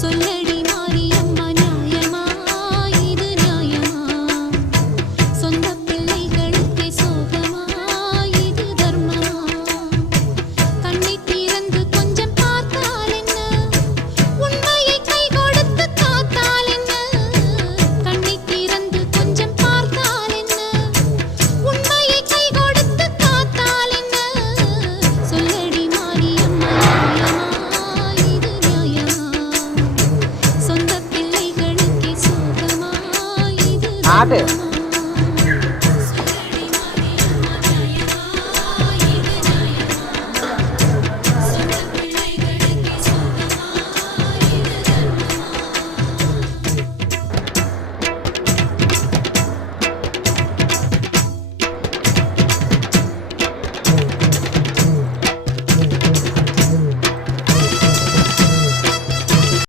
சொல்லடி மாரியம்மா நியாயமா இது நியாயமா சொந்த பிள்ளைகளுக்கே சோகமா இது தர்மமா கண்ணை திறந்து கொஞ்சம் பார்த்தால் என்ன உண்மையை கை கொடுத்து காத்தால் என்ன கண்ணை திறந்து கொஞ்சம் பார்த்தால் என்ன உண்மையை கை கொடுத்து காத்தால் என்ன சொல்லடி மாரியம்மா நியாயமா இது நியாயமா சொந்த பிள்ளைகளுக்கே சோகமா இது ஆடு தர்மமா